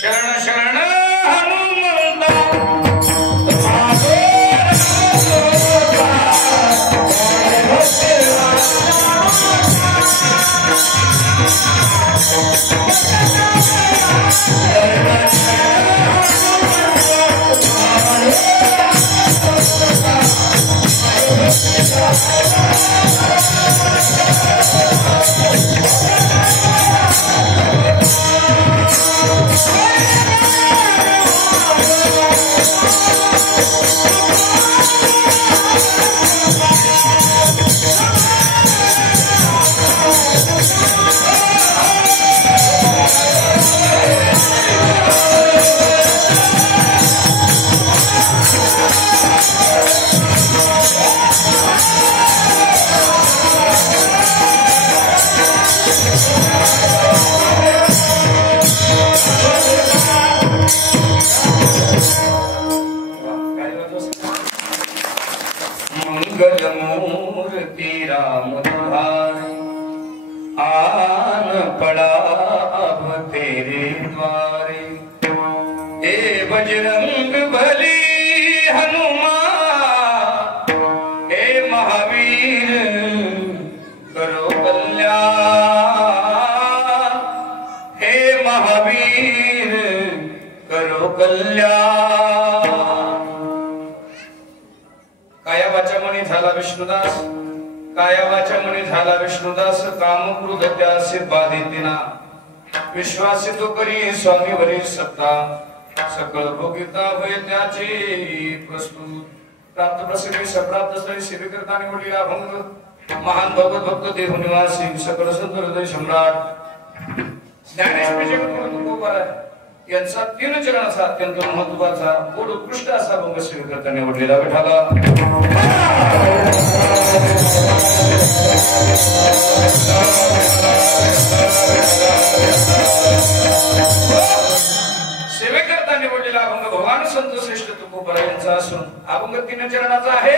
शरण शरण हनुमंता हे बजरंग बली हनुमान, हे महावीर करो कल्याण, हे महावीर करो कल्याण। काया वाचा म्हणे झाला विष्णुदास, काया वाचा म्हणे झाला विष्णुदास, काम क्रोध त्यासे बाधितीना, विश्वासितो करी स्वामी वरी सत्ता, सकळ भोगिता होय त्याचे प्रस्तुत। प्राप्त प्रसंगी सप्राप्त स्थळी सेवेकरता निवडलेला अभंग, महान भगवत भक्त देव निवासी सकळ संत हृदय सम्राट ज्ञानेश्वरी जगद्गुरु यांचा 3 चरणाचा अत्यंत महत्त्वाचा गोड उत्कृष्ट असा अभंग सेवेकरता निवडलेला विठाला। सेवेकरता निवडलेला अभंग भगवान संत श्रेष्ठ तुकोबरा यांचा असून अभंग 3 चरणाचा आहे।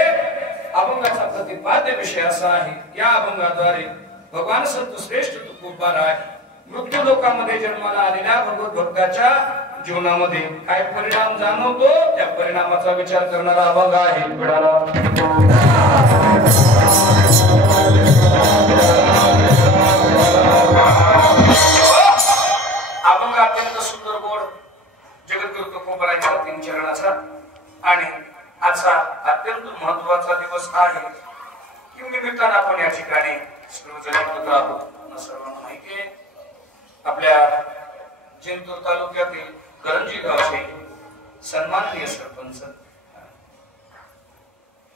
अभंगाचा प्रतिपाद्य विषय असा आहे, या अभंगाद्वारे भगवान संत श्रेष्ठ तुकोबरा मृत्यू लोकामध्ये जन्माला आलेल्या भगवत भक्ताच्या जीवनामध्ये काय परिणाम जाणवतो, त्या परिणामाचा विचार करणारा अभंग आहे विठाला। अभंग अत्यंत सुंदर गोड जगद्गुरु तुकोबराच्या 3 चरणाचा आणि आजचा अत्यंत महत्त्वाचा दिवस आहे। की निमित्तानं आपण या ठिकाणी सर्वजण एकत्र आहोत। सर्वांना माहिती आहे, आपल्या जिंतूर तालुक्यातील करंजी गावचे सन्माननीय सरपंच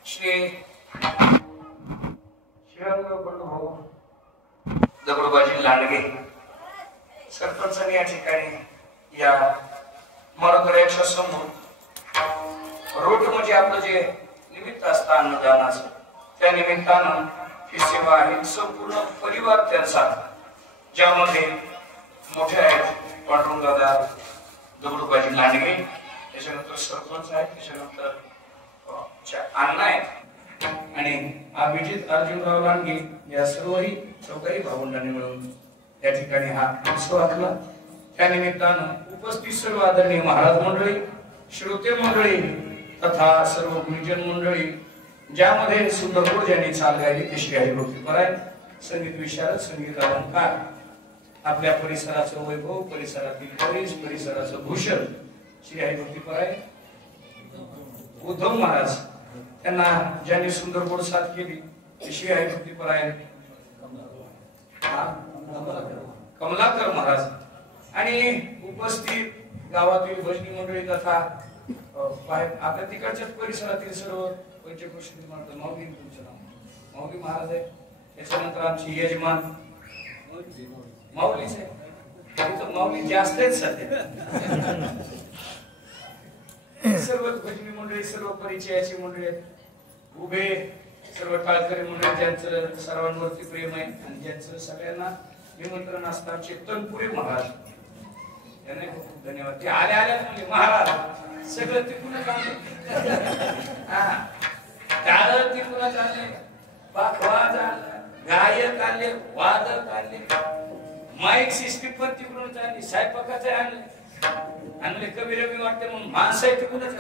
श्री बंधुभाऊ दगडूबाजी लांडगे सरपंचांनी या ठिकाणी या मराठवाड्याच्या समोर रोट म्हणजे आपलं जे निमित्त असतं अन्नदानाचं, त्या निमित्तानं ही सेवा आहे। संपूर्ण परिवार त्यांचा, ज्यामध्ये मोठे आहेत पांडुरंग दादा दगडूबाजी लांडगे, त्याच्यानंतर सरपंच आहेत, त्याच्यानंतर अण्णा आहेत आणि अभिजित अर्जुनराव लांडगे या सर्वही चौघाही भावंडांनी मिळून या ठिकाणी हा उत्सव आखला। त्या निमित्तानं उपस्थित सर्व आदरणीय महाराज मंडळी, श्रोते मंडळी तथा सर्व गुरुजन मंडळी, ज्यामध्ये सुंदरपूर ज्यांनी चाल गायली ते श्री हरिभक्ती परायण, संगीत विशारद, संगीत अलंकार, आपल्या परिसराचं वैभव, परिसरातील परिस, परिसराचं भूषण श्री हरिभक्ती परायण उद्धव महाराज, त्यांना ज्यांनी सुंदर गोड साथ केली श्री हरिभक्ती परायण कमलाकर महाराज आणि उपस्थित गावातील भजनी मंडळी तथा आपल्या तिकडच्याच परिसरातील सर्व पंचक्रोशीतील माऊली, तुमचं नाव माऊली महाराज आहे, त्याच्यानंतर आमची यजमान माऊलीच आहे, माऊली जास्त आहेत सध्या। सर्व भजनी मंडळी, सर्व परिचयाची मंडळी आहेत, उभे सर्व टाळकरी मंडळी, ज्यांचं सर्वांवरती प्रेम आहे आणि ज्यांचं सगळ्यांना निमंत्रण असतं, आमचे तनपुरे महाराज, त्यांना खूप धन्यवाद। ते आल्या आल्या म्हणजे महाराज सगळं तिकडूनच आणले, टाळ तिकडूनच आणले, पाखवाज आणला, गायक आणले, वादक आणले, माईक सिस्टीम पण तिकडूनच आणली, स्वयंपाकाचे आणले, आणले कमी रमी वाटते म्हणून माणसं आहे तिकडूनच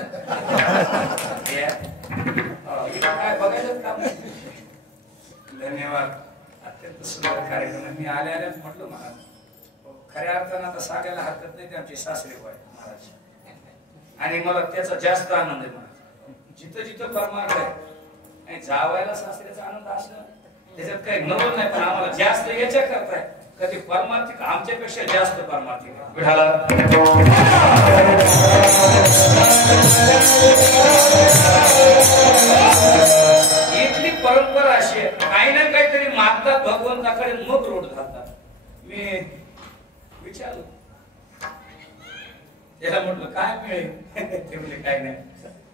काय बघायचं काम। धन्यवाद, अत्यंत सुंदर कार्यक्रम। मी आल्या आल्या म्हटलं महाराज खऱ्या अर्थानं आता सांगायला हरकत नाही, ते आमचे सासरे होय महाराज आणि मला त्याचा जास्त आनंद आहे महाराज। जिथं जिथं परमार्थ आहे आणि जावायला सासऱ्याचा आनंद असणं त्याच्यात काही नवल नाही, पण आम्हाला जास्त याच्या करताय कधी परमार्थिक आमच्यापेक्षा जास्त परमार्थिक विठाला। इथली परंपरा अशी आहे, काही ना काहीतरी मागतात भगवंताकडे, मग रोड घालतात। मी विचारलं त्याला, म्हटलं काय मिळेल, ते म्हणजे काय नाही,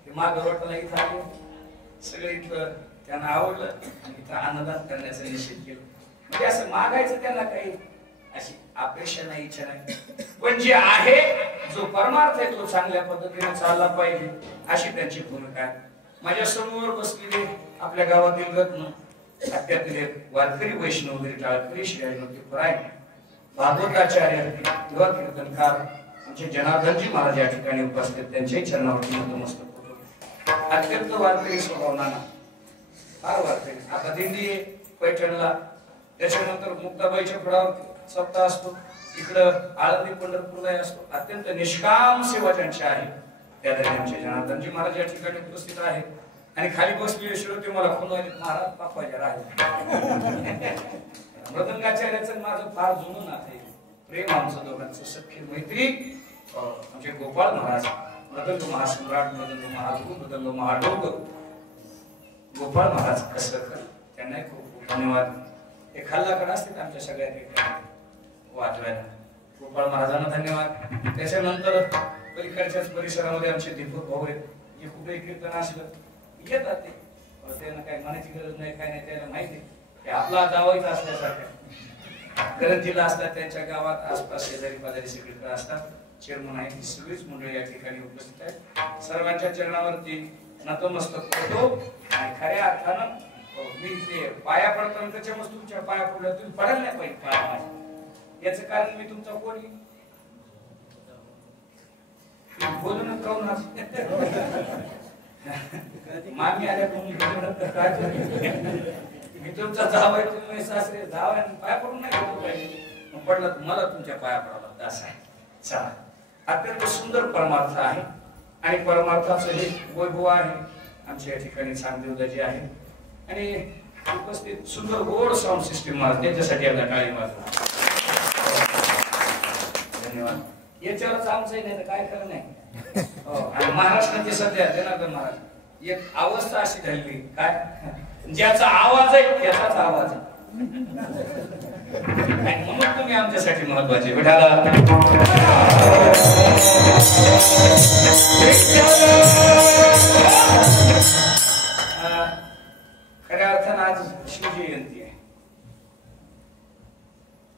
ते माग रोडला इथं आले, सगळं इथलं त्यांना आवडलं आणि इथं अन्नदान करण्याचा निश्चित केलं। म्हणजे असं मागायचं त्यांना काही अशी अपेक्षा नाही, इच्छा नाही, पण जे आहे जो परमार्थ आहे तो चांगल्या पद्धतीने चालला पाहिजे अशी त्यांची भूमिका आहे। माझ्या समोर बसलेले आपल्या गावातील रत्न सत्यातील वारकरी वैष्णव टाळकरी श्री हरिभक्ती परायण भागवताचार्य, युवा कीर्तनकार, आमचे जनार्दनजी महाराज या ठिकाणी उपस्थित, त्यांच्याही चरणावरती नतमस्तक होतो. अत्यंत वारकरी स्वभावना, फार वारकरी. आता दिंडी पैठणला, त्याच्यानंतर मुक्ताबाईच्या फळावर सप्ताह असतो, इकडं आळंदी पंढरपूरला असतो. अत्यंत निष्काम सेवा त्यांची आहे. त्या दरम्यानचे जनार्दनजी महाराज या ठिकाणी उपस्थित आहेत. आणि खाली बसलेले श्रोते मला खुणवले, महाराज पापाच्या राहिले. मृदंगाचार्याचं माझं फार जुनं नातं आहे, प्रेम आमचं दोघांचं, सख्य मैत्री. आमचे गोपाळ महाराज मृदंग महासम्राट, मृदंग महागुरु, मृदंग महाडोक गोपाळ महाराज कसरकर, त्यांनाही खूप खूप धन्यवाद. हे खाल्लाकडे असतात आमच्या सगळ्या ठिकाणी वाजवायला. गोपाळ महाराजांना धन्यवाद. त्याच्यानंतर पलीकडच्याच परिसरामध्ये आमचे दीपक भाऊ आहेत, जे कुठेही कीर्तन असलं येतात ते. त्यांना काही म्हणायची गरज नाही, काय नाही, त्याला माहिती आहे आपला जावायचा असल्यासारखं. करंजीला असतात, त्यांच्या गावात आसपास शेजारी पाजारी सगळीकडे असतात. चेअरमन आहे, सगळीच मंडळी या ठिकाणी उपस्थित आहेत. सर्वांच्या चरणावरती नतमस्तक होतो. आणि खऱ्या अर्थानं मी ते पाया पडतो, त्याच्यामुळे तुमच्या पाया पडल्या, तुम्ही पडायला नाही पाहिजे पाया माझ्या. याचं कारण मी तुमचा कोणी बोलून काऊन मामी आल्या मी तुमचा जावाय, तुम्ही सासरे जावाय, पाया पडून नाही घेतलं पाहिजे. पडलं मला तुमच्या पाया पडावं असं आहे. चला, अत्यंत सुंदर परमार्थ आहे. आणि परमार्थाचं हे वैभव आहे. आमच्या या ठिकाणी चांगदेवदाजी आहे आणि उपस्थित सुंदर गोड साऊंड सिस्टीम महाराज, त्याच्यासाठी आपल्या टाळी वाजवा. धन्यवाद. याच्यावरच आमचंही नाही तर काय खरं नाही. आणि महाराष्ट्राचे सध्या जनार्दन महाराज एक अवस्था अशी झाली, काय ज्याचा आवाज आहे त्याचाच आवाज आहे. म्हणून तुम्ही आमच्यासाठी महत्वाचे. विठाला खऱ्या अर्थानं आज शिवजयंती आहे.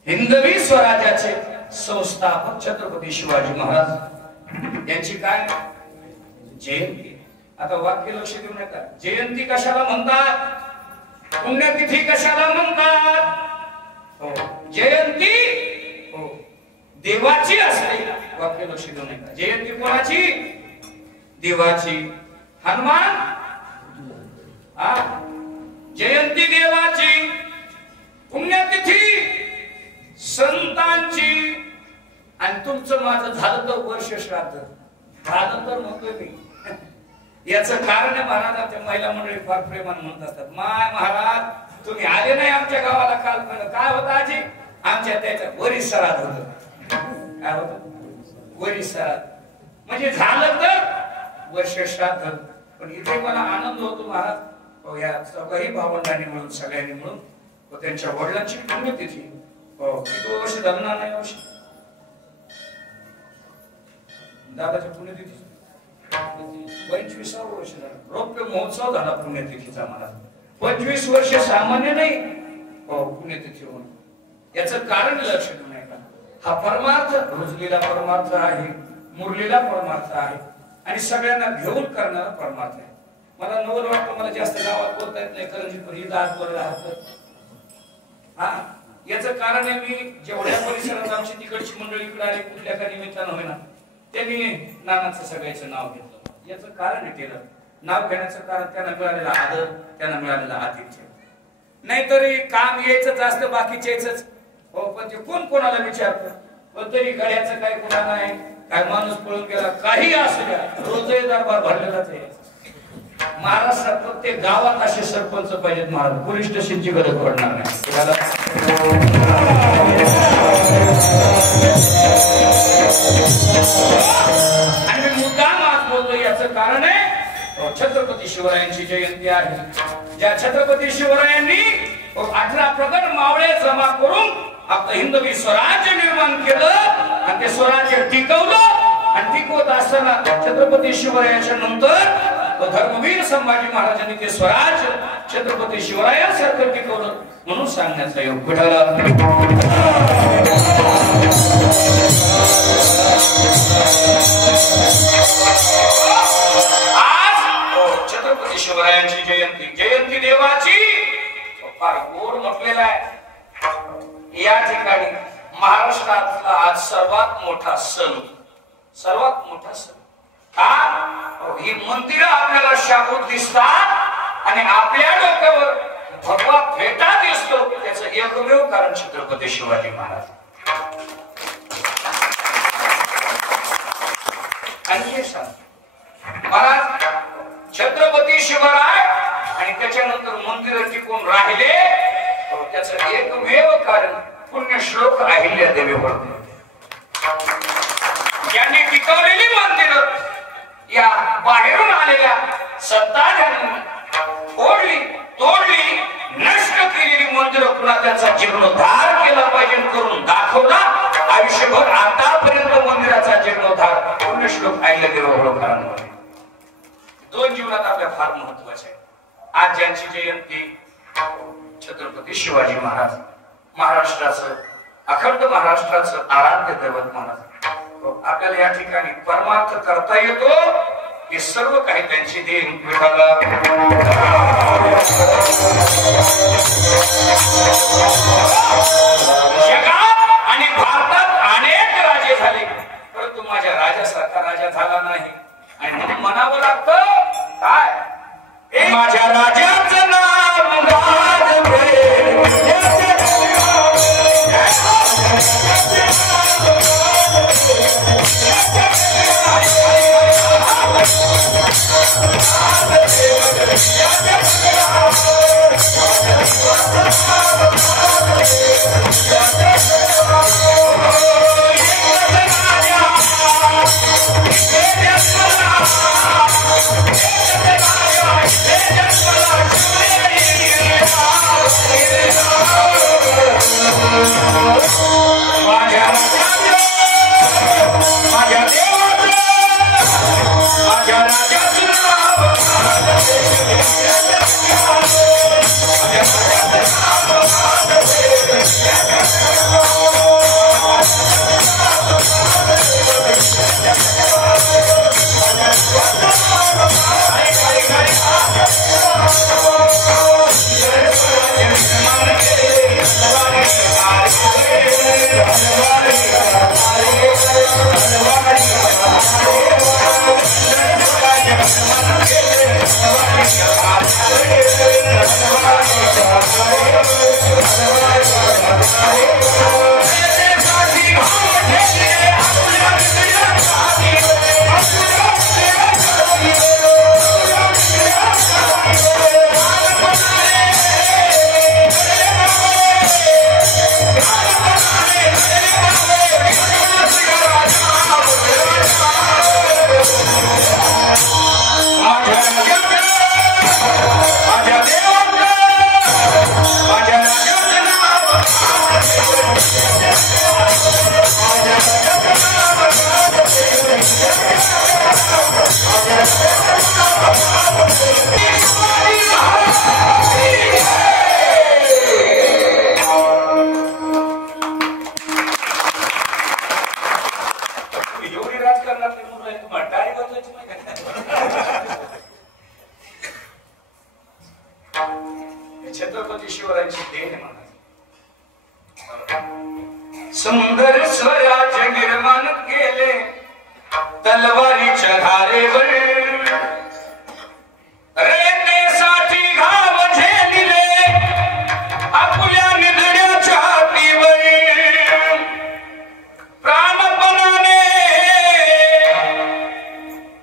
हिंदवी स्वराज्याचे संस्थापक छत्रपती शिवाजी महाराज यांची काय जयंती. आता वाक्य लक्ष देऊ नका. जयंती कशाला म्हणतात, पुण्यतिथी कशाला म्हणतात. हो, जयंती हो देवाची असते. वाक्य लक्ष देऊ नका. जयंती कोणाची, देवाची. हनुमान जयंती देवाची, पुण्यतिथी संतांची. आणि तुमचं माझं झालं तर वर्ष श्राद्ध झालं तर म्हणतोय मी. याचं कारण आहे, महाराजांच्या महिला मंडळी फार प्रेमाने म्हणत असतात, माय महाराज तुम्ही आले नाही आमच्या गावाला काल. काय होतं आजी, आमच्या त्याच्या वरीस श्राद्ध होत. काय होत, वरीस श्राद्ध म्हणजे झालं तर वर्ष श्राद्ध. पण इथे मला आनंद होतो महाराज, या सगळ्याही भावंडांनी मिळून, सगळ्यांनी मिळून, व त्यांच्या वडिलांची पुण्यतिथी. किती वर्ष झालं ना, नाही वर्ष दादाच्या पुण्यतिथी 25वं वर्ष झालं. रौप्य महोत्सव झाला पुण्यतिथीचा महाराज. 25 वर्ष सामान्य नाही पुण्यतिथी होऊन. याचं कारण लक्ष देऊ नये का. हा परमार्थ रुजलेला परमार्थ आहे, मुरलेला परमार्थ आहे आणि सगळ्यांना घेऊन करणारा परमार्थ आहे. मला नवल वाटतं, मला जास्त गावात बोलता येत नाही, करंजी पण ही दात वर राहत. याचं कारण आहे, मी जेवढ्या परिसरात आमची तिकडची मंडळी इकडे आली कुठल्या का निमित्तानं होईना, त्यांनी नानाचं सगळ्याचं नाव घेतलं. याचं कारण आहे, केलं नाव घेण्याचं कारण त्यांना मिळालेला आदर, त्यांना मिळालेला आतिथ्य. नाहीतरी काम यायचंच असतं बाकीच्याच. हो, पण ते कोण कोणाला विचारतं. पण तरी गड्याचं काय कोणाला नाही, काय माणूस पळून गेला, काही असू द्या, रोजही दरबार भरलेलाच आहे. महाराष्ट्रात प्रत्येक गावात असे सरपंच पाहिजेत महाराज. पोलीस स्टेशनची गरज पडणार नाही. आणि मी मुद्दाम आज बोलतो, याचं कारण आहे छत्रपती शिवरायांची जयंती आहे. ज्या छत्रपती शिवरायांनी 18 प्रगट मावळे जमा करून आपलं हिंदवी स्वराज्य निर्माण केलं आणि ते स्वराज्य टिकवलं. आणि टिकवत असताना छत्रपती शिवरायांच्या नंतर धर्मवीर संभाजी महाराजांनी ते स्वराज्य छत्रपती शिवरायांसारखं टिकवलं म्हणून सांगण्याचा योग घडला. आज छत्रपती शिवरायांची जयंती, जयंती देवाची फार गोड म्हटलेला आहे. या ठिकाणी महाराष्ट्रातला आज सर्वात मोठा सण सर्वात मोठा सण का ही मंदिरं आपल्याला शाबूत दिसतात आणि आपल्या डोक्यावर भगवा फेटा दिसतो त्याचं एकमेव कारण छत्रपती शिवाजी महाराज आणि हे सांग महाराज छत्रपती शिवराय आणि त्याच्यानंतर मंदिर टिकून राहिले त्याचं एकमेव कारण पुण्यश्लोक अहिल्यादेवी होते यांनी टिकवलेली मंदिरं या बाहेरून आलेल्या सत्ताधाऱ्यांनी फोडली तोडली नष्ट केलेली मंदिरं पुन्हा त्यांचा जीर्णोद्धार केला पाहिजे करून दाखवला आयुष्यभर आतापर्यंत मंदिराचा जीर्णोद्धार पुण्यश्लोक अहिल्यादेवी होळकरांमध्ये दोन जीवनात आपल्या फार महत्वाचे आहे आज ज्यांची जयंती छत्रपती शिवाजी महाराज महाराष्ट्राचं अखंड महाराष्ट्राचं आराध्य दैवत महाराज आपल्याला या ठिकाणी परमार्थ करता येतो हे सर्व काही त्यांची देण विठाला जगात आणि भारतात अनेक राजे झाले परंतु माझ्या राजासारखा राजा झाला नाही आणि म्हणून म्हणावं लागतं काय माझ्या राजाचं नाव छत्रपती शिवरायांची देण सुंदर स्वराज्य निर्माण केले तलवारीच्या धारेवर रेतेसाठी घाव झेलिले आपुल्या निधड्याच्या हातीवर प्राणपणाने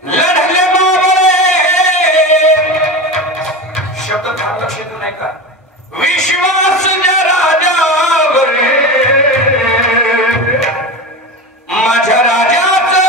लढले बाबरे शब्द फार लक्ष येतो नाही का विश्वास राजावर माझ्या राजाचं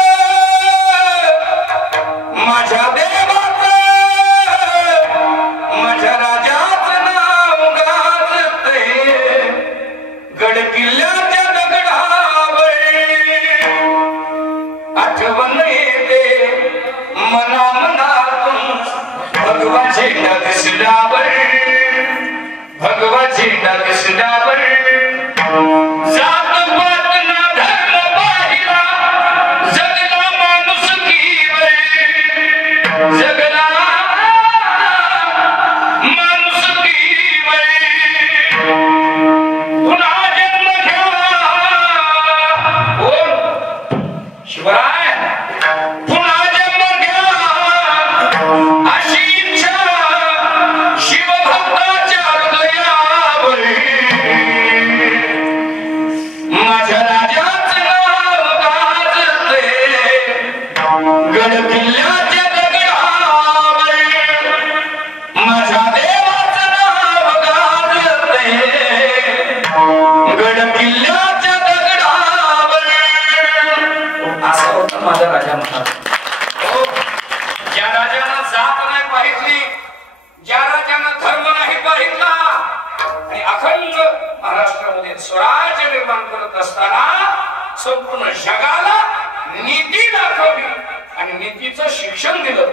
गड किल्ल्याच्या दगडावर माझ्या देवाचं नाव गाजते गड किल्ल्याच्या दगडावर असं होतं माझा राजा महाराज ज्या राजानं जात नाही पाहिली ज्या राजानं धर्म नाही पाहिला आणि अखंड महाराष्ट्रामध्ये स्वराज्य निर्माण करत असताना संपूर्ण जगाला नीती दाखवली आणि नीतीचं शिक्षण दिलं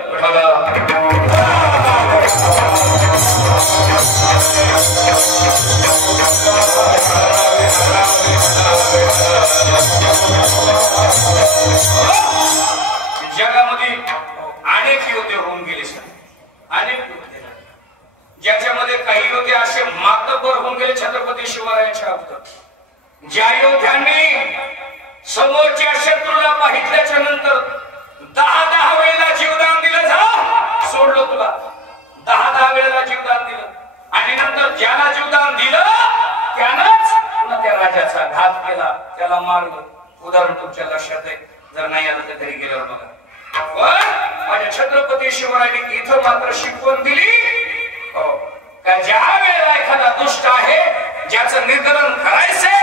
जगामध्ये अनेक युद्ध होऊन गेले अनेक युद्ध ज्याच्यामध्ये काही युद्ध असे मातबर होऊन गेले छत्रपती शिवरायांच्या अगोदर ज्या योद्ध्यांनी समोरच्या शत्रूला पाहिल्याच्या नंतर 10 वेळेला जीवदान दिलं जा सोडलं तुला 10 वेळेला जीवदान दिलं आणि नंतर ज्याला जीवदान दिलं त्यानंच पुन्हा त्या राजाचा घात केला त्याला मारलं उदाहरण तुमच्या लक्षात आहे जर नाही आलं तर घरी गेल्यावर बघा पण माझ्या छत्रपती शिवरायांनी इथं मात्र शिकवण दिली का ज्या वेळेला एखादा दुष्ट आहे ज्याचं निर्धारण करायचंय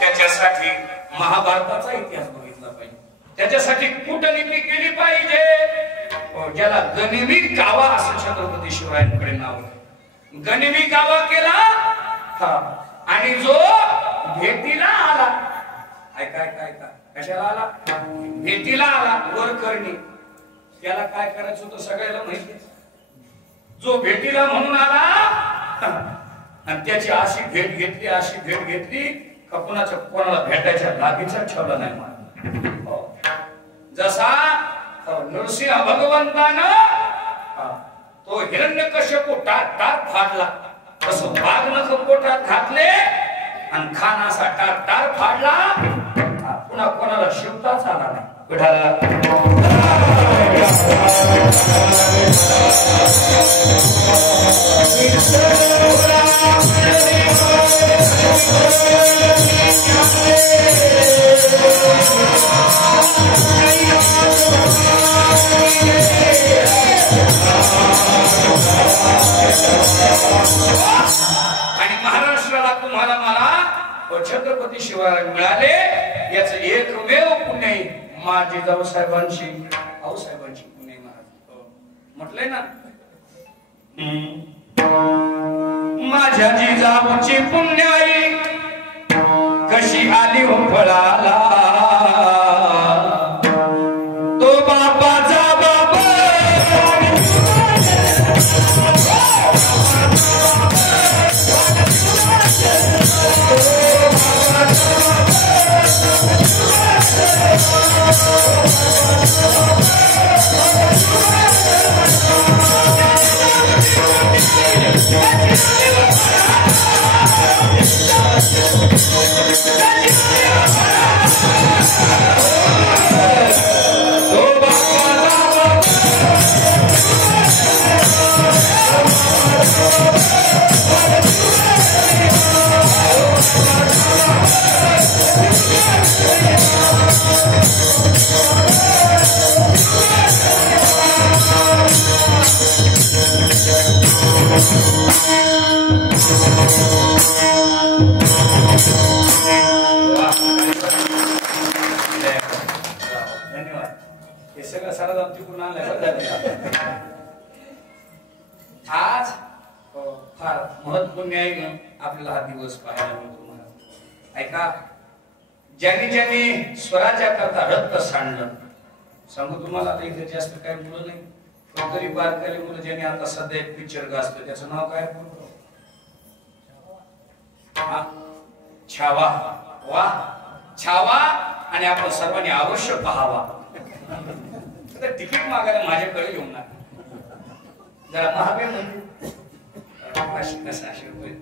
त्याच्यासाठी महाभारताचा इतिहास बघितला पाहिजे त्याच्यासाठी कूटनीती केली पाहिजे ज्याला गनिमी कावा असं छत्रपती शिवरायांकडे नाव आहे गनिमी कावा केला आणि जो भेटीला आला ऐका कशाला आला भेटीला आला वर करणी त्याला काय करायचं होतं सगळ्याला माहिती जो भेटीला म्हणून आला आणि त्याची अशी भेट घेतली का कोणाला भेटायच्या लागीचा ठेवला नाही मला जसा नरसिंह भगवंतानं तो हिरण्यकश्यप टाट फाडला तसं वाघ पोटात घातले आणि खान असा टाट फाडला पुन्हा कोणाला शिवताच आला नाही आणि महाराष्ट्राला तुम्हाला मला छत्रपती शिवराय मिळाले याच एकमेव पुण्य माझी जाऊसाहेबांची आऊसाहेबांची पुण्य महाराज म्हटलंय ना माझ्या जिजाऊची पुण्याई कशी आली हो फळाला तो बापाचा बाबा आज फार महत्वपूर्ण आपल्याला हा दिवस पाहायला मिळतो ऐका ज्यांनी स्वराज्याकरता रक्त सांडलं सांगू तुम्हाला आता इथे जास्त काय मुलं नाही पण तरी बारकाली मुलं ज्यांनी आता सध्या एक पिक्चर गाजतो त्याचं नाव काय छावा वा छावा आणि आपण सर्वांनी अवश्य पाहावा तिकीट मागायला माझ्याकडे येऊन ना जरा महाबे म्हणजे 500-600 रुपये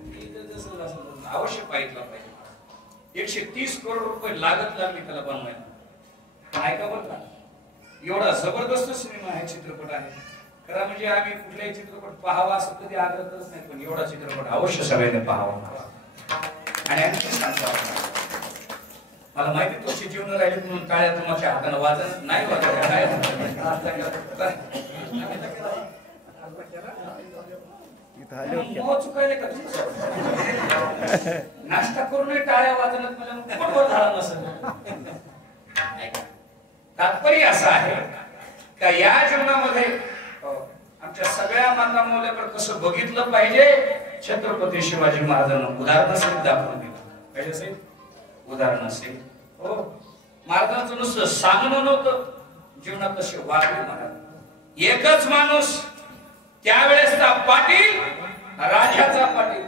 अवश्य पाहिजे 130 करोड रुपये लागत लागली त्याला बनवायला ऐका बरं का एवढा जबरदस्त सिनेमा आहे चित्रपट आहे खरा म्हणजे आम्ही कुठलाही चित्रपट पाहावा असं कधी आग्रह करत नाही पण एवढा चित्रपट अवश्य सगळ्यांनी पाहावा आणि आणखी सांगतो मला माहिती तुमची जीवन राहिले म्हणून टाळ्या तुमच्या हाताने वाजत नाही वाजत काय चुकायले का नाश्ता करून टाळ्या वाजवत मला झाला नसेल. तात्पर्य असं आहे का या जीवनामध्ये आमच्या सगळ्या मानवामुळे कसं बघितलं पाहिजे. छत्रपती शिवाजी महाराजांना उदाहरण सहित दाखवून दिलं पाहिजे असेल उदाहरण असेल. हो महाराजांचं नुसतं सांगणं नव्हतं जीवनात कसे वागले महाराज. एकच माणूस त्यावेळेसचा पाटील राजाचा पाटील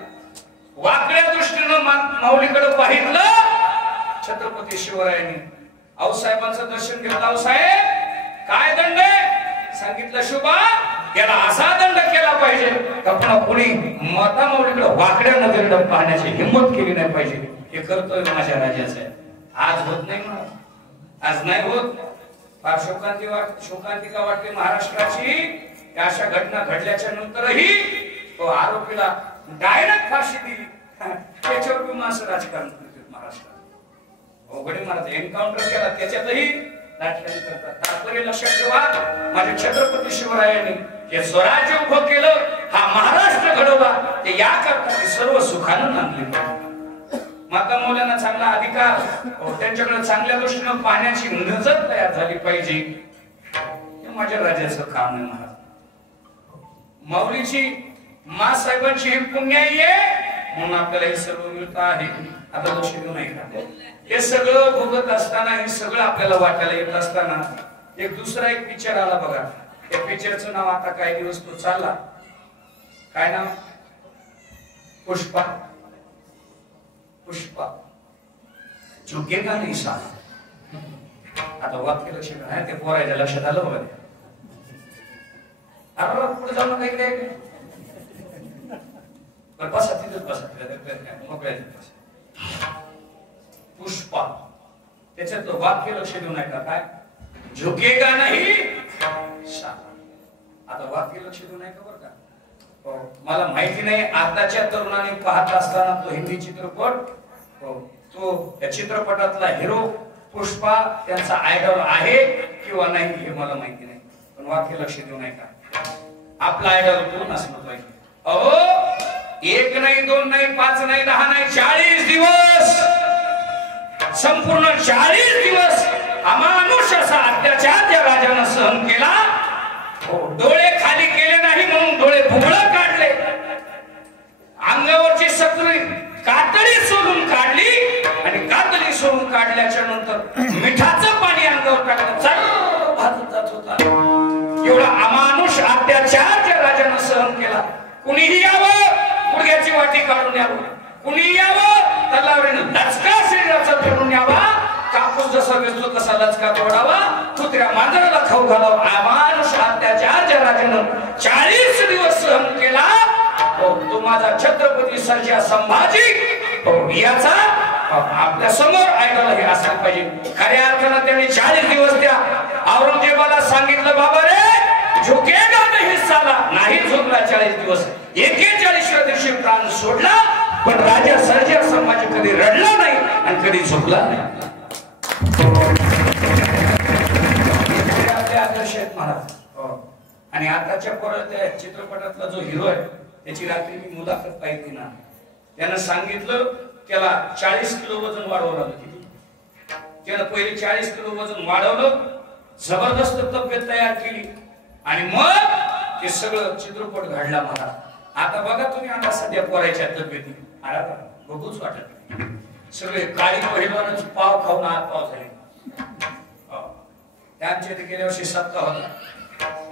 वाकड्या दृष्टीनं माऊलीकडे पाहिलं छत्रपती शिवरायांनी. आऊसाहेबांचं दर्शन घेतलं. आऊसाहेब काय दंड आहे सांगितलं शुभा याला असा दंड केला पाहिजे आपण कोणी माता माऊलीकडे वाकड्या नजरेनं पाहण्याची हिंमत केली नाही पाहिजे. हे करतोय माझ्या राजाचं. आज होत नाही महाराज, आज नाही होत. फार शोकांतिका वाटते महाराष्ट्राची. अशा घटना घडल्याच्या नंतरही तो आरोपीला डायरेक्ट फाशी दिली. त्याच्यावर बी माणसं राजकारण करतात महाराष्ट्रात. अवघडे महाराज एन्काउंटर केला त्याच्यातही राजकारण करतात. तात्पर्य लक्षात ठेवा माझे छत्रपती शिवरायांनी हे स्वराज्य उभं केलं, हा महाराष्ट्र घडवला ते याकरता सर्व सुखानं नांदले. माता मौलांना चांगला अधिकार त्यांच्याकडे चांगल्या दृष्टीनं पाहण्याची नजर तयार झाली पाहिजे. हे माझ्या राजाचं काम आहे महाराज. माऊलीची मा साहेबांची ही पुण्याई आहे म्हणून आपल्याला हे सर्व मिळतं आहे. आता लक्ष देऊ नाही का हे सगळं भोगत असताना हे सगळं आपल्याला वाटायला येत असताना एक दुसरा एक पिक्चर आला बघा. त्या पिक्चरचं नाव आता काही दिवस तो चालला. काय नाव? पुष्पा. पुष्पा झुकेगा नहीं साला. आता वाक्य लक्ष आहे ते पोरायच्या लक्षात आलं बघा. अरे पुढे जाऊन काही काय बसा तिथेच बसा पुष्पा त्याच्यात वाक्य लक्ष देऊ नये का काय झुकेगा नाही साला. आता वाक्य लक्ष देऊ नये का बरं का. मला माहिती नाही आताच्या तरुणाने पाहत असताना तो हिंदी चित्रपट तो या चित्रपटातला हिरो पुष्पा त्यांचा आयडॉल आहे किंवा नाही हे मला माहिती नाही. पण वाक्य लक्ष देऊ नये का आपला आयडॉल कोण असलं पाहिजे. अहो एक नाही दोन नाही पाच नाही 10 नाही 40 दिवस संपूर्ण 40 दिवस अमानुष असा अत्याचार त्या राजानं सहन केला. डोळे खाली केले नाही म्हणून डोळे भुगळं काढले. अंगावरची सगळी कातडी सोडून काढली आणि कातडी सोडून काढल्याच्या नंतर मिठाचं पाणी अंगावर टाकलं चालू भाजत जात होता. एवढा अमानुष अत्याचार त्या राजानं सहन केला. कुणीही यावं गुडघ्याची वाटी काढून यावं, कुणी यावं तलवारीनं लचका शरीराचा फिरून यावा, कापूस जसा वेचतो तसा लचका तोडावा, कुत्र्या मांजराला खाऊ घालावं. अमानुष अत्याचार त्या राजानं 40 दिवस सहन केला. तो माझा छत्रपती सर्जा संभाजी याचा आपल्या समोर आयडॉल हे असायला पाहिजे. खऱ्या अर्थानं त्यांनी 40 दिवस त्या औरंगजेबाला सांगितलं बाबा रे झुकेगा नाही साला. नाही झुकला 40 दिवस. 41व्या दिवशी प्राण सोडला. पण राजा सर्जा संभाजी कधी रडला नाही आणि कधी झुकला नाही. आपले आदर्श आहेत महाराज. आणि आताच्या परत चित्रपटातला जो हिरो आहे त्याची रात्री मी मुलाखत पाहिली ना. त्यानं सांगितलं त्याला 40 किलो वजन वाढवलं लागलं. त्यानं पहिले 40 किलो वजन वाढवलं, जबरदस्त तब्येत तयार केली आणि मग ते सगळं चित्रपट घडला महाराज. आता बघा तुम्ही आता सध्या पोरायच्या तब्येती बघूच वाटत नाही. सगळे काळी पहिलवानच पाव खाऊन आत पाव झाले. त्यांच्या इथे गेल्या वर्षी सप्ताह होता.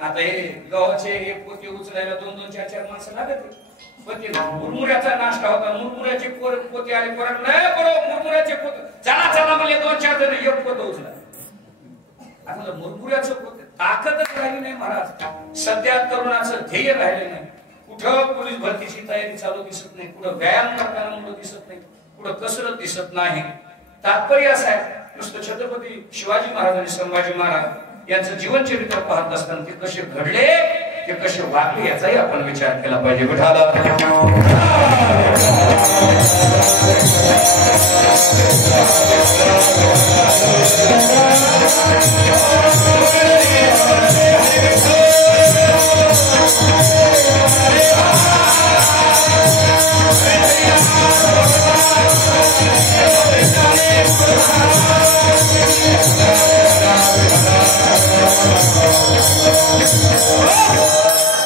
आता हे गव्हाचे एक पोते उचलायला 2-2, 4-4 माणसं लागत. पण ते मुरमुऱ्याचा नाश्ता होता. मुरमुऱ्याचे पोते आले पोराकडे बरोबर मुरमुऱ्याचे पोते चला चला म्हणजे 2-4 जण एक पोत उचला. आता मुरमुऱ्याचं पोते ताकदच राहिली नाही महाराज. सध्या तरुणाचं ध्येय राहिले नाही. कुठं पोलीस भरतीची तयारी चालू दिसत नाही, कुठं व्यायाम करताना मुलं दिसत नाही, कुठं कसरत दिसत नाही. तात्पर्य असं आहे नुसतं छत्रपती शिवाजी महाराज आणि संभाजी महाराज यांचं जीवन चरित्र पाहत असताना ते कसे घडले ते कसे वागले याचाही आपण विचार केला पाहिजे. विठाला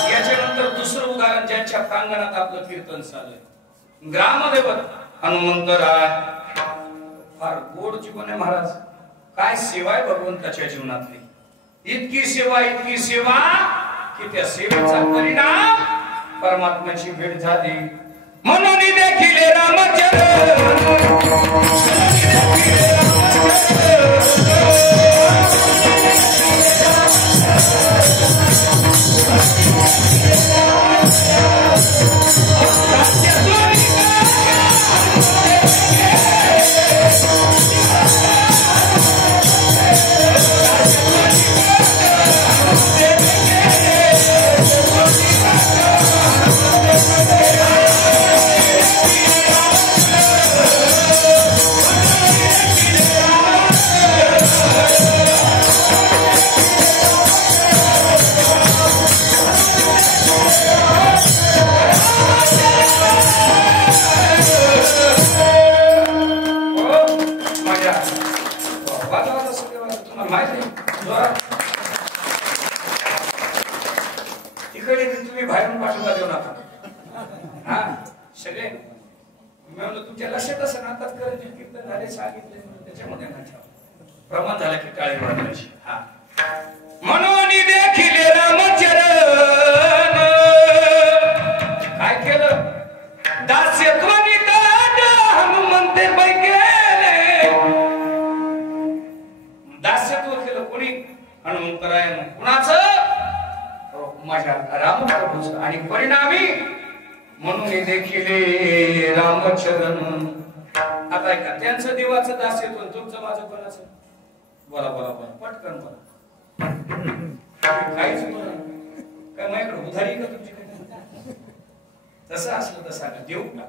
याच्यानंतर दुसरं उदाहरण ज्यांच्या प्रांगणात आपलं कीर्तन चाललंय, ग्रामदेवत हनुमंतराय. फार गोड जीवन आहे महाराज. काय सेवा आहे भगवंताच्या जीवनातली. इतकी सेवा की त्या सेवेचा परिणाम परमात्म्याची भेट झाली. म्हणून देखील तुम्ही बाहेरून पाठिंबा देऊ नका. हा सगळे तुमच्या लक्षात असं नातात करायचे कीर्तन झाले सांगितले त्याच्यामध्ये प्रमाण झाला की टाळी वाजवायची. हा म्हणून देखील रामचरण काय केलं दास्यत्वानी हनुमंते केले. दास्यत्व केलं कोणी हनुमंतरायानं. कुणाचं? माझ्या रामप्रभूचं. आणि परिणामी म्हणून देखील रामचरण. आता ऐका त्यांचं देवाचं दास्यत्व तुमचं माझं कोणाचं? बोला बोला बोला पटकन बोला. काहीच बोला काय माझ्याकडे उधारी का तुमची? तसं असलं तर सांगा देऊ का?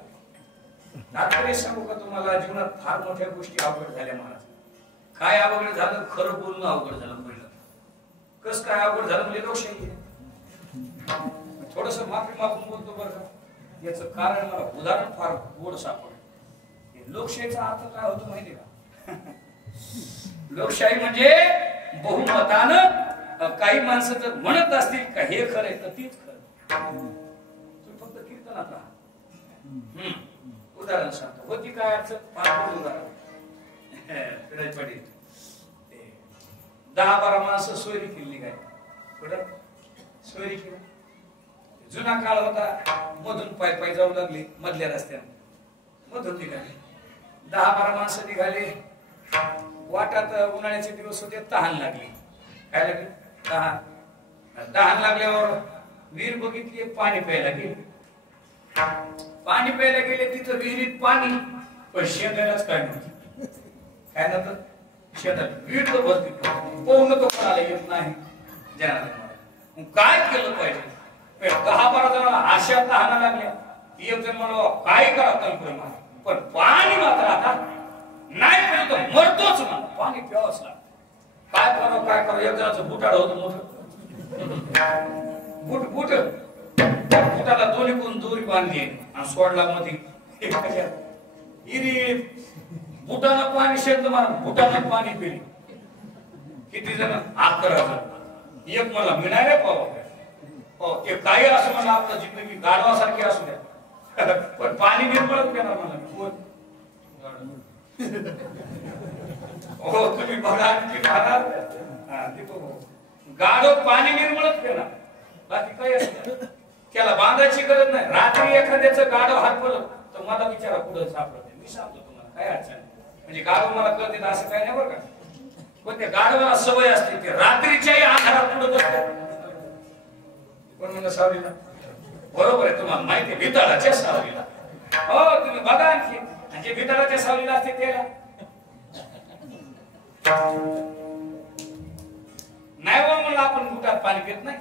तात्पर्य सांगू का तुम्हाला? जीवनात फार मोठ्या गोष्टी अवघड झाल्या महाराज. काय अवघड झालं? खरं बोलणं अवघड झालं. पहिलं कस काय अवघड झालं म्हणजे लोकशाही. थोडस माफी मागून बोलतो बरं का. याचं कारण मला उदाहरण फार गोड सापडलं. लोकशाहीचा अर्थ काय होतो माहिती का? लोकशाही म्हणजे बहुमतानं काही माणसं जर म्हणत असतील का हे खरंय तर तीच खरं. तुम्ही फक्त कीर्तनात राहा. उदाहरण सांगतो. होती काय अडचण? फार उदाहरण. पाटील 10-12 माणसं सोयरी केली काय कुठं सोयरी केली. जुना काळ होता. मधून पाय पाय जाऊ लागली. मधल्या रस्त्याने मधून निघाले 10-12 माणसं निघाले. वाटात उन्हाळ्याचे दिवस होते. तहान लागली. काय लागली? तहान लागल्यावर विहीर बघितली. पाणी प्यायला गेले. पाणी प्यायला गेले. तिथं विहिरीत पाणी पण शेतालाच काय नव्हतं. काय नव्हतं शेतात. विहीर तर भरती पोहणं तो कोणाला येत नाही. काय केलं पाहिजे? 10-12 जणांना अशा तहाना लागल्या. एक जण म्हणलो काय करा कल्पना पण पाणी मात्र आता नाही पिलं तर मरतोच. मला पाणी प्यावंच लागतं. काय करावं काय करावं? एक जणाचं बुटाड होतं मोठं. बुटाला दोन्ही कोण दोरी बांधली आणि सोडला मध्ये. बुटानं पाणी शेत मला बुटानं पाणी पिली. किती जण? 11 जण. एक मला मिळाले पाव ते काही असं मला आपलं जिंदगी गाढवासारखी असू द्या पण पाणी निर्मळच घेणार मला. हो तुम्ही बघा गाढव पाणी निर्मळच घेणार. बाकी काही असं त्याला बांधायची गरज नाही. रात्री एखाद्याचं गाढव हात पडलं तर मला विचारा कुठं सापडत. मी सांगतो तुम्हाला काय अडचण. म्हणजे गाढव मला कळत देत असं काय नाही बरं का. पण त्या गाढवाला सवय असते. ते रात्रीच्याही आधारात पुढे बसतात. कोण म्हणलं सावलीला? बरोबर आहे. तुम्हाला माहिती आहे भिताळाच्या सावलीला. हो तुम्ही बघा आणखी जे भिताळाच्या सावलीला असते त्याला नाही म्हणून आपण बुटात पाणी पित नाही.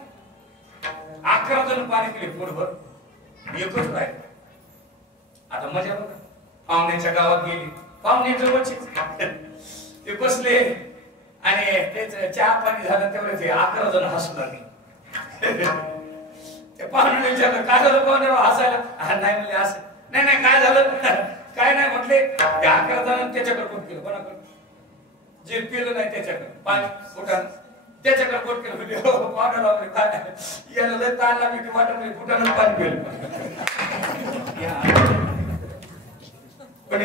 11 जण पाणी पिले पोटभर, एकच राहील. आता मजा बघा, पाहुण्याच्या गावात गेली, पाहुणे जवळचे ते बसले आणि त्याच चहा पाणी झालं तेवढे ते 11 जण हसू लागले. ते पाहुणे विचारलं काय झालं, पाहुणे हसायला? नाही म्हणले असं नाही नाही काय झालं, काय नाही म्हटले. ते 11 जण त्याच्याकडे कोट केलं, कोणाकडे जे पिलं नाही त्याच्याकडे पाणी फुटान त्याच्याकडे कोट केलं. म्हणजे पाहुणे लावले काय याला लय ताण लागली की वाटत नाही फुटानं पाणी पिलं. पण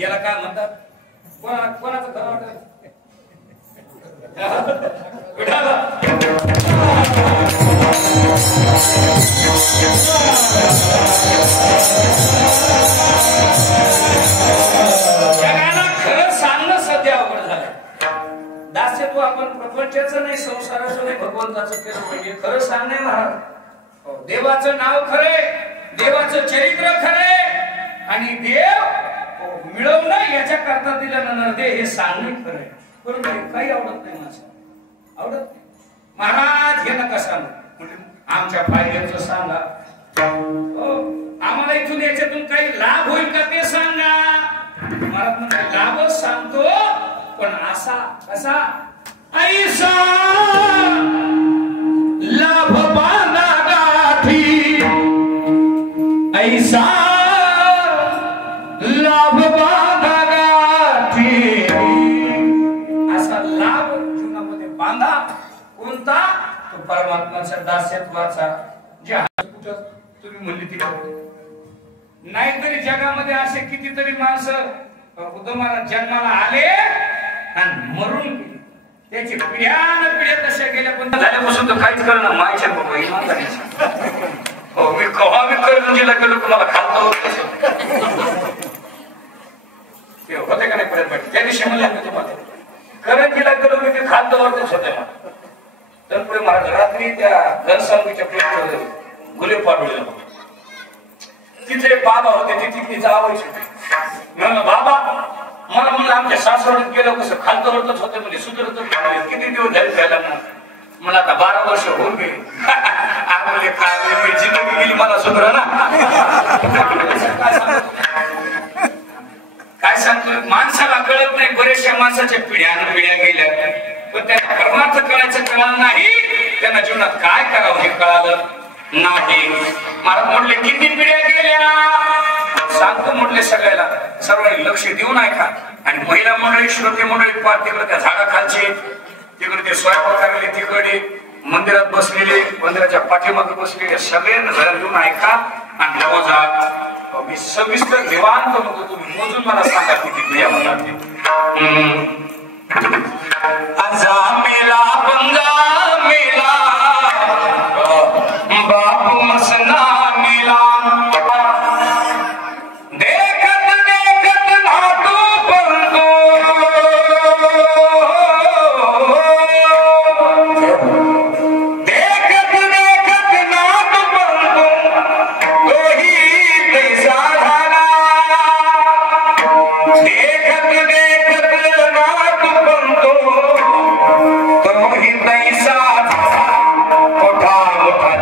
याला काय म्हणतात, कोणाचं खरं वाटत जगाला खरं सांगणं सध्या अवघड झालं. दास्यत्व आपण प्रपंचाचं नाही, संसाराचं नाही, भगवंताचं केलं पाहिजे. खरं सांगणे महाराज, देवाचं नाव खरे, देवाचं चरित्र खरे आणि देव मिळवणं याच्या करता दिलं ना दे हे सांगणे खरं. पण काही आवडत नाही माणसाला, आवडत नाही. महाराज हे नका सांगू, आमच्या फायद्याचं सांगा, आम्हाला इथून याच्यातून काही लाभ होईल का ते सांगा. महाराज म्हणजे लाभच सांगतो, पण असा कसा ऐसा लाभ बांधा गाठी, ऐसा लाभ बांधा गाठी. असा लाभ जीवनामध्ये बांधा कोणता, तो परमात्म्याचा दास्यत्वाचा. जे तुम्ही म्हणली ती नाहीतरी जगामध्ये असे कितीतरी माणसं जन्माला आले आणि मरून गेले, त्याची पिढ्या तशा गेल्या, पण झाल्यापासून तर काहीच करणं मायच्या बाबा. हो मी कव्हा मी करंजीला गेलो तुम्हाला खालता ते होते का नाही पर्यंत पाहिजे. त्या दिवशी मला तुम्हाला करंजीला गेलो मी ते खालता वरतच होते. तर पुढे महाराज रात्री त्या घनसांगीच्या प्लेटवर गुले पाडवले. तिथे बाबा होते, ते तिथे जावायचे. म्हणलं बाबा, मला म्हणलं आमच्या सासवडीत गेलं कसं खालतं वरतच होतं म्हणजे सुधरत किती दिवस झाले जायला ना. मला आता 12 वर्ष होऊन गेली. म्हणजे काय जिंदगी गेली मला सुधरा ना. काय सांगतो, माणसाला कळत नाही. बरेचशा माणसाच्या पिढ्या गेल्या, पण त्यांना परमार्थ कळायचं कळलं नाही, त्यांना जीवनात काय करावं हे कळालं नाही. मला म्हटले किती पिढ्या गेल्या सांगतो म्हटले सगळ्याला, सर्वांनी लक्ष देऊन ऐका. आणि महिला मंडळी, श्रोते मंडळी पार तिकडे त्या झाडाखालचे, तिकडे ते स्वयंपाक करायले, तिकडे मंदिरात बसलेले, मंदिराच्या पाठीमागे बसलेले सगळ्यांना घर देऊन ऐका आणि लावा जा. मी सविस्तर निवांत नको, तुम्ही मोजून मला सांगा किती पिढ्या होतात. मेला पंगा मेला बापू मसना मेला, देखत देखत नाटू पंगो, देखत देखत नाटू पंगो, तोही तैसा झाला. देखत देखत नाटू पंगो, तोही तैसा मोठा मोठा.